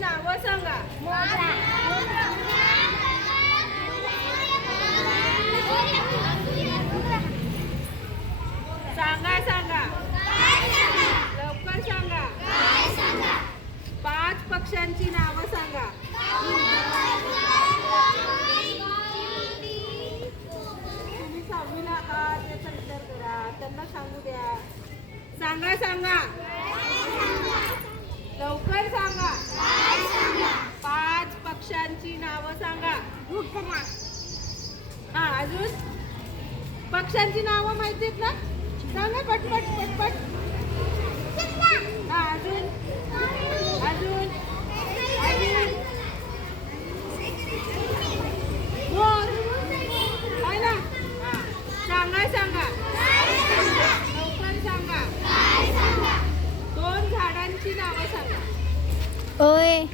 नावं सांगा. सांगा सांगा. लवकर सांगा. पाच पक्ष्यांची नावं सांगा. तुम्ही सांगू नका त्याचा विचार करा. त्यांना सांगू द्या. सांगा सांगा. हा अजून? पक्ष्यांची नावं माहिती आहेत ना? सांगा पटपट पटपट. हा अजून? अजून? अजून? मोर आहे ना? हा. सांगा सांगा. लवकर सांगा. दोन झाडांची नावं सांगा. ओय